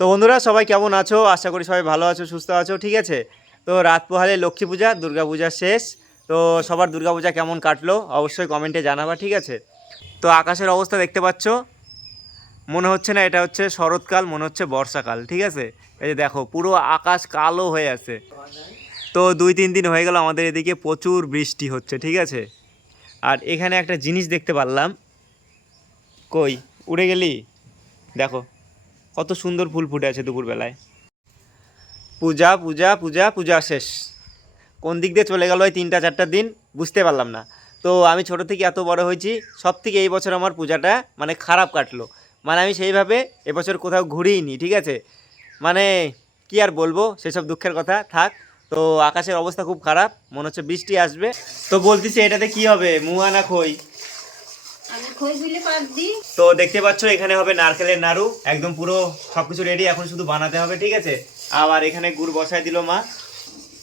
তো বন্ধুরা, সবাই কেমন আছো? আশা করি সবাই ভালো আছো, সুস্থ আছো, ঠিক আছে? তো রাত পোহালে লক্ষ্মী পূজা, দুর্গা পূজা শেষ। তো সবার দুর্গা পূজা কেমন কাটলো? অবশ্যই কমেন্টে জানাবা, ঠিক আছে? তো আকাশের অবস্থা দেখতে পাচ্ছ। মনে হচ্ছে না এটা হচ্ছে শরৎকাল, মনে হচ্ছে বর্ষাকাল, ঠিক আছে? এই যে দেখো, পুরো আকাশ কালো হয়ে আছে। তো দুই তিন দিন হয়ে গেল আমাদের এদিকে প্রচুর বৃষ্টি হচ্ছে, ঠিক আছে? আর এখানে একটা জিনিস দেখতে পারলাম। কই? উড়ে গেলি? দেখো। কত সুন্দর ফুল ফুটে আছে দুপুরবেলায়। পূজা পূজা পূজা পূজা শেষ। কোন দিক দিয়ে চলে গেল ওই তিনটা, চারটা দিন, বুঝতে পারলাম না। তো আমি ছোট থেকে এত বড় হয়েছি, সব থেকে এই বছর আমার পূজাটা মানে খারাপ কাটলো। মানে আমি সেইভাবে এবছর কোথাও ঘুরিনি ঠিক আছে? মানে কি আর বলব, সেসব দুঃখের কথা, থাক। তো আকাশের অবস্থা খুব খারাপ, মনে হচ্ছে বৃষ্টি আসবে। তো বলতেছি এটাতে কি হবে, মুয়া না খই আমি খইগুলি পাক দিই তো দেখতে পাচ্ছ এখানে হবে নারকেলের নাড়ু। একদম পুরো সব কিছু রেডি এখন শুধু বানাতে হবে ঠিক আছে? আবার এখানে গুড় বসায় দিল মা।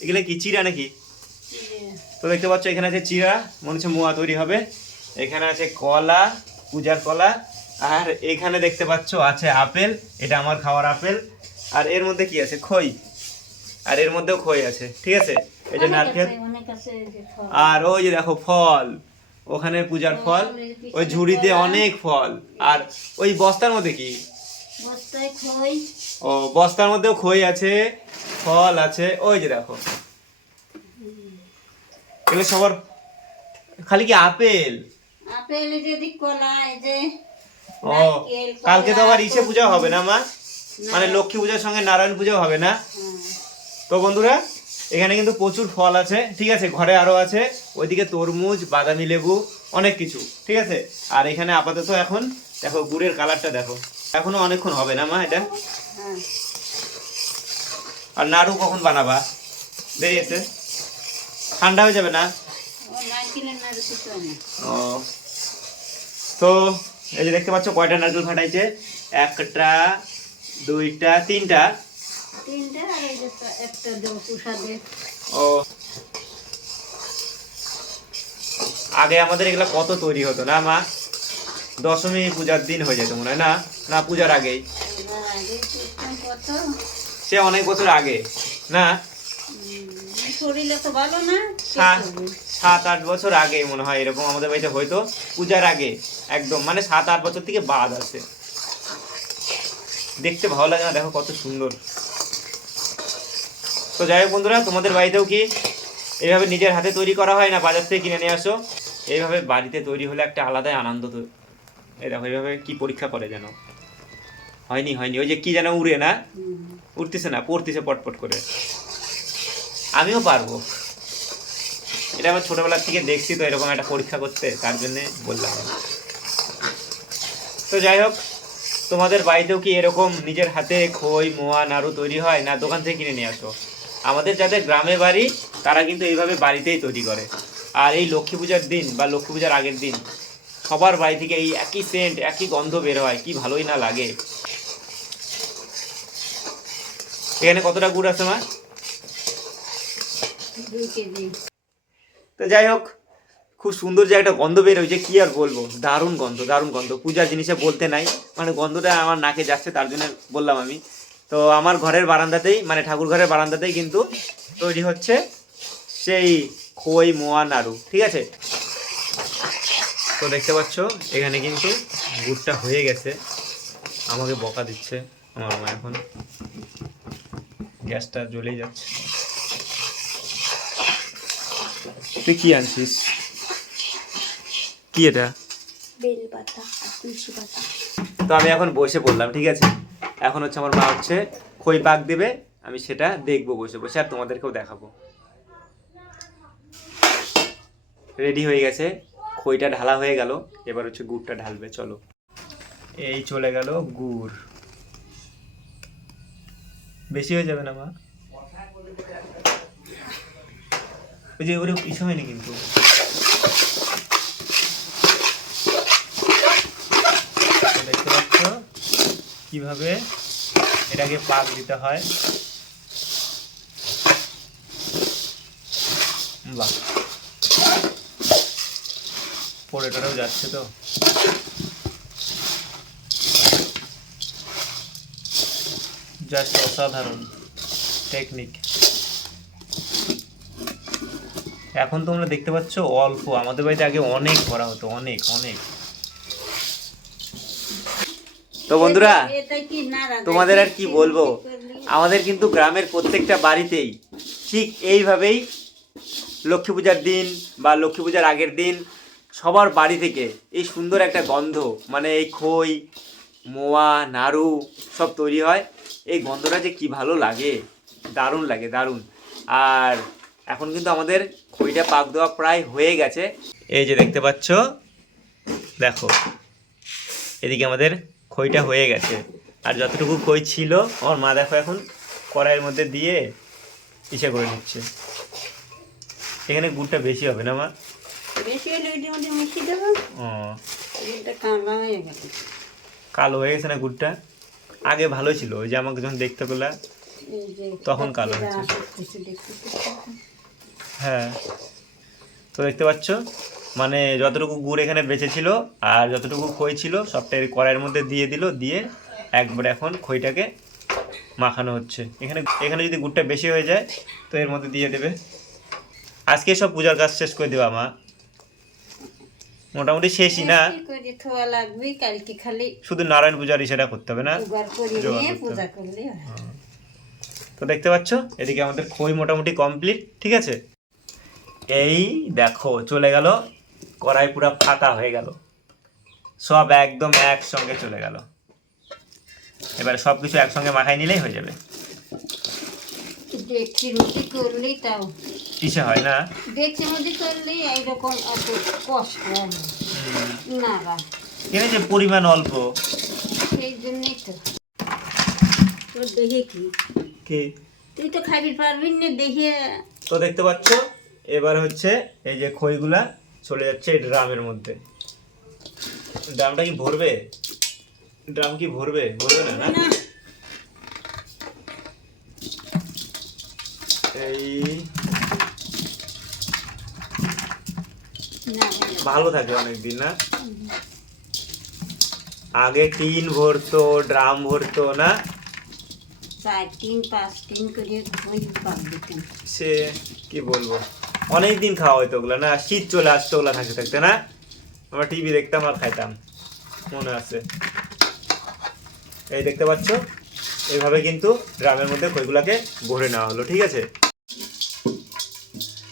এগুলো কি চিরা নাকি? তো দেখতে পাচ্ছ এখানে আছে চিরা মনে হচ্ছে মোয়া তৈরি হবে। এখানে আছে কলা পূজার কলা। আর এখানে দেখতে পাচ্ছ আছে আপেল এটা আমার খাওয়ার আপেল। আর এর মধ্যে কি আছে? খই। আর এর মধ্যেও খই আছে ঠিক আছে? এই যে নারকেল। আর ওই যে দেখো ফল। ওখানে পূজার ফল ওই ঝুড়িতে অনেক ফল। আর ওই বস্তার মধ্যে কি? ও বস্তার মধ্যেও খই আছে ফল আছে ওই যে দেখো। এগুলো সবার খালি কি আপেল? আপেল এই যে দিক কলা যে ও কালকে তো আবার ইসে পূজা হবে না মা? মানে লক্ষ্মী পূজার সঙ্গে নারায়ণ পূজাও হবে না? হ্যাঁ। তো বন্ধুরা এখানে কিন্তু প্রচুর ফল আছে ঠিক আছে? ঘরে আরও আছে ওইদিকে তরমুজ বাদামি লেবু অনেক কিছু ঠিক আছে? আর এখানে আপাতত এখন দেখো গুড়ের কালারটা দেখো। এখনও অনেকক্ষণ হবে না মা এটা? হ্যাঁ। আর নাড়ু কখন বানাবা? দেরি আছে ঠান্ডা হয়ে যাবে না। ও। তো এই যে দেখতে পাচ্ছ কয়টা নারকেল ফাটাইছে? একটা দুইটা তিনটা। তিনটা আর এই যে একটা দেবো প্রসাদে। ও। আগে আমাদের এগুলো কত তৈরি হতো না মা? দশমী পূজার দিন হয়ে যেত মনে হয় না? না পূজার আগেই? আগে সে অনেক বছর আগে না? সাত আট বছর আগে মনে হয় এরকম আমাদের বাড়িতে হয়তো পূজার আগে একদম মানে সাত আট বছর থেকে বাদ আছে। দেখতে ভালো লাগে না দেখো কত সুন্দর। তো যাই হোক বন্ধুরা, তোমাদের বাড়িতেও কি এইভাবে নিজের হাতে তৈরি করা হয় না? বাজার থেকে কিনে নিয়ে আসো। এইভাবে বাড়িতে তৈরি হলে একটা আলাদাই আনন্দ তো এই দেখো, এইভাবে কি পরীক্ষা করে যেন। হয়নি হয়নি। ওই যে কি যেন উড়ে না। উঠতেছে না, পড়তেছে পটপট করে। আমিও পারব। এটা আমার ছোটোবেলার থেকে দেখছি তো, এরকম একটা পরীক্ষা করতে, তার জন্যে বললাম। তো যাই হোক, তোমাদের বাড়িতেও কি এরকম নিজের হাতে খই, মোয়া, নাড়ু তৈরি হয়? না, দোকান থেকে কিনে নিয়ে আসো। আমাদের যাদের গ্রামে বাড়ি তারা কিন্তু এইভাবে বাড়িতেই তৈরি করে। আর এই লক্ষ্মী পূজার দিন বা লক্ষ্মী পূজার আগের দিন সবার বাড়ি থেকে এই একই সেন্ট একই গন্ধ বের হয় কি ভালোই না লাগে। এখানে কতটা গুড় আছে মা? তো যাই হোক খুব সুন্দর যে একটা গন্ধ বের হয়েছে কি আর বলব? দারুণ গন্ধ দারুণ গন্ধ। পূজার জিনিসে বলতে নাই মানে গন্ধটা আমার নাকে যাচ্ছে তার জন্য বললাম আমি। তো আমার ঘরের বারান্দাতেই মানে ঠাকুর ঘরের বারান্দাতেই কিন্তু তৈরি হচ্ছে সেই খই মোয়া নাড়ু ঠিক আছে? তো দেখতে পাচ্ছ এখানে কিন্তু গুড়টা হয়ে গেছে। আমাকে বকা দিচ্ছে আমার মা এখন। গ্যাসটা জ্বলেই যাচ্ছে। তুই কি আনছিস? কি এটা? বেল পাতা তুলসী পাতা। তো আমি এখন বসে পড়লাম ঠিক আছে? এখন হচ্ছে আমার মা হচ্ছে খই পাক দেবে, আমি সেটা দেখব বসে বসে আর তোমাদেরকেও দেখাবো। রেডি হয়ে গেছে, খইটা ঢালা হয়ে গেল, এবার হচ্ছে গুড়টা ঢালবে, চলো। এই চলে গেল গুড়। বেশি হয়ে যাবে না, মা? ওই যে ওরে ইচ্ছে হয়নি কিন্তু তো দেখতে পাচ্ছ কীভাবে এটাকে পাক দিতে হয়? পড়ে টরেও যাচ্ছে তো। জাস্ট অসাধারণ টেকনিক এখন তোমরা দেখতে পাচ্ছ অল্প। আমাদের বাড়িতে আগে অনেক করা হতো, অনেক অনেক। তো বন্ধুরা? তোমাদের আর কি বলব? আমাদের কিন্তু গ্রামের প্রত্যেকটা বাড়িতেই ঠিক এইভাবেই লক্ষ্মী পূজার দিন বা লক্ষ্মী পূজার আগের দিন সবার বাড়ি থেকে এই সুন্দর একটা গন্ধ মানে এই খই, মোয়া, নাড়ু সব তৈরি হয়। এই গন্ধটা যে কি ভালো লাগে, দারুণ লাগে, দারুণ। আর এখন কিন্তু আমাদের খইটা পাক দেওয়া প্রায় হয়ে গেছে। এই যে দেখতে পাচ্ছ, দেখো, এদিকে আমাদের খইটা হয়ে গেছে। আর যতটুকু খই ছিল আমার মা দেখো এখন কড়াইয়ের মধ্যে দিয়ে ইসে করে নিচ্ছে। এখানে গুড়টা বেশি হবে না মা? বেশি হলে ওইটার মধ্যে মিশিয়ে দেবো। ও। কাঁচা হয়ে কালো হয়ে গেছে না গুড়টা? আগে ভালো ছিল ওই যে আমাকে যখন দেখতে পেলা তখন কালো হয়েছে। হ্যাঁ। তো দেখতে পাচ্ছ? মানে যতটুকু গুড় এখানে বেঁচে ছিল আর যতটুকু খই ছিল সবটা কড়াইয়ের মধ্যে দিয়ে দিল দিয়ে একবার এখন খইটাকে মাখানো হচ্ছে। এখানে এখানে যদি গুড়টা বেশি হয়ে যায় তো এর মধ্যে দিয়ে দেবে। আজকে সব পূজার কাজ শেষ করে দেবা মা। মোটামুটি শেষই না? শুধু নারায়ণ পূজার ইসেটা করতে হবে না? তো দেখতে পাচ্ছ এদিকে আমাদের খই মোটামুটি কমপ্লিট ঠিক আছে? এই দেখো চলে গেল কড়াই পুরো ফাঁকা হয়ে গেল। সব একদম একসঙ্গে চলে গেল। এবার সব কিছু একসঙ্গে মাখাই নিলেই হয়ে যাবে। দেখছি রুটি করলেই তাও। কিসে হয় না? দেখছি মধ্যে করলেই এইরকম এত কষ্ট না। না বা। এখানে যে পরিমাণ অল্প। সেই জন্যই তো। তোর দেখে কি? কি? তুই তো খাবি পারবি না দেখে তো দেখতে পাচ্ছ এবার হচ্ছে এই যে খইগুলা চলে যাচ্ছে এই ড্রামের মধ্যে। ড্রামটা কি ভরবে? ড্রাম কি ভরবে? ভরবে না না? এই ভালো থাকে অনেকদিন না? আগে টিন ভরতো ড্রাম ভরতো না? চার তিন পাঁচ তিন করে ওই পাক দিতাম সে কি বলব? অনেক দিন খাওয়া হতো ওগুলো, না? শীত চলে আসতো, ওগুলো থাকতে থাকতে, না? আমরা টিভি দেখতাম আর খাইতাম, মনে আছে। এই দেখতে পাচ্ছ? এইভাবে কিন্তু ড্রামের মধ্যে খইগুলাকে ভরে নেওয়া হলো, ঠিক আছে?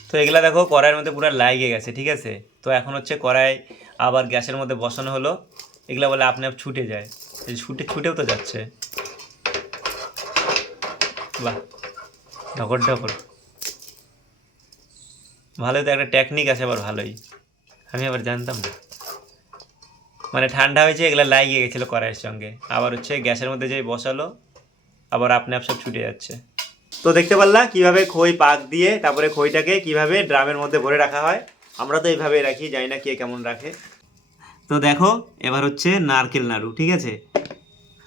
তো এগুলা দেখো, কড়াইয়ের মধ্যে পুরো লাগিয়ে গেছে, ঠিক আছে? তো এখন হচ্ছে কড়াই আবার গ্যাসের মধ্যে বসানো হলো। এগুলা বলে আপনি আপ ছুটে যায়। ছুটে, ছুটেও তো যাচ্ছে। বাহ, ঢকর ঢকর। ভালোই তো একটা টেকনিক আছে আবার ভালোই। আমি আবার জানতাম না। মানে ঠান্ডা হয়েছে, এগুলো লাগিয়ে গেছিল কড়াইয়ের সঙ্গে। আবার হচ্ছে গ্যাসের মধ্যে যে বসালো, আবার আপনি আপ সব ছুটে যাচ্ছে। তো দেখতে পারলা কীভাবে খই পাক দিয়ে তারপরে খইটাকে কীভাবে ড্রামের মধ্যে ভরে রাখা হয়। আমরা তো এইভাবে রাখি, জানি না কে কেমন রাখে। তো দেখো, এবার হচ্ছে নারকেল নাড়ু, ঠিক আছে?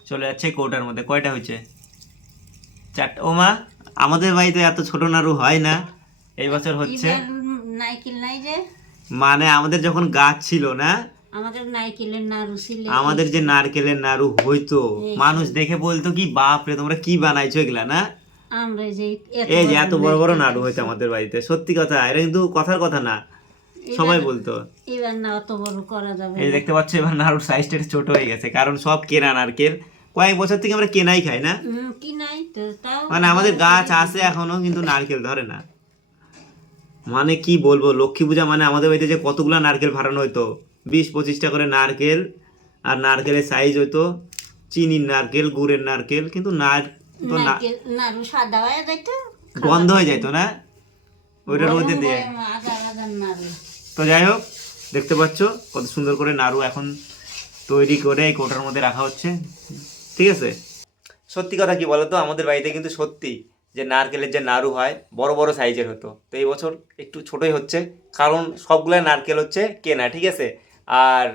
চলে যাচ্ছে কৌটার মধ্যে, কয়টা হয়েছে? চারটা। ও মা আমাদের বাড়িতে এত ছোট নাড়ু হয় না। এই বছর হচ্ছে নাইকেল নাই যে? মানে আমাদের যখন গাছ ছিল না আমাদের নাইকেলের নাড়ু ছিল। আমাদের যে নারকেলের নাড়ু হইতো মানুষ দেখে বলতো কি বাপ রে তোমরা কি বানাইছো এগুলা না? আমরা যে এত এই যে বড় এত বড় বড় নাড়ু হইতো আমাদের বাড়িতে সত্যি কথা এটা কিন্তু কথার কথা না সবাই বলতো। এবার না অত বড় করা যাবে এই দেখতে পাচ্ছ এবার নাড়ুর সাইজটা ছোট হয়ে গেছে কারণ সব কেনা নারকেল কয়েক বছর থেকে আমরা কেনাই খাই না? তো তাও মানে আমাদের গাছ আছে এখনও কিন্তু নারকেল ধরে না। মানে কি বলব? লক্ষ্মী পূজা মানে আমাদের বাড়িতে যে কতগুলো নারকেল ফাটানো হইতো। বিশ পঁচিশটা করে নারকেল আর নারকেলের সাইজ হইতো চিনির নারকেল গুড়ের নারকেল কিন্তু নার তো সাদা হয়ে যাইতো। না? ওইটার মধ্যে দিয়ে। তো যাই হোক দেখতে পাচ্ছ কত সুন্দর করে নাড়ু এখন তৈরি করে এই কোটার মধ্যে রাখা হচ্ছে। ঠিক আছে? সত্যি কথা কি বলতো? আমাদের বাড়িতে কিন্তু সত্যি যে নারকেলের যে নাড়ু হয় বড় বড় সাইজের হতো। তো এই বছর একটু ছোটই হচ্ছে কারণ সবগুলো নারকেল হচ্ছে কেনা ঠিক আছে? আর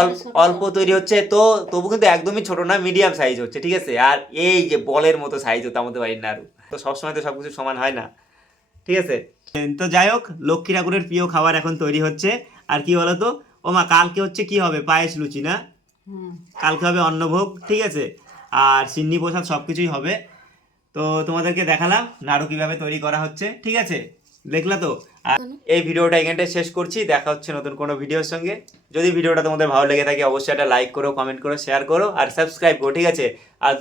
অল্প অল্প তৈরি হচ্ছে তো তবু কিন্তু একদমই ছোট না মিডিয়াম সাইজ হচ্ছে ঠিক আছে? আর এই যে বলের মতো সাইজ হতো আমাদের বাড়ির নাড়ু তো সবসময় তো সব কিছু সমান হয় না ঠিক আছে? তো যাই হোক লক্ষ্মী ঠাকুরের প্রিয় খাবার এখন তৈরি হচ্ছে। আর কি বলতো? ও মা কালকে হচ্ছে কি হবে? পায়েস লুচি না? কালকে হবে অন্নভোগ ঠিক আছে? আর সিন্নি প্রসাদ সব কিছুই হবে। তো তোমাদেরকে দেখালাম নাড়ু কীভাবে তৈরি করা হচ্ছে ঠিক আছে? দেখলা তো? আর এই ভিডিওটা এখানটা শেষ করছি দেখা হচ্ছে নতুন কোনো ভিডিওর সঙ্গে। যদি ভিডিওটা তোমাদের ভালো লেগে থাকে অবশ্যই একটা লাইক করো কমেন্ট করো শেয়ার করো আর সাবস্ক্রাইব করো ঠিক আছে? আর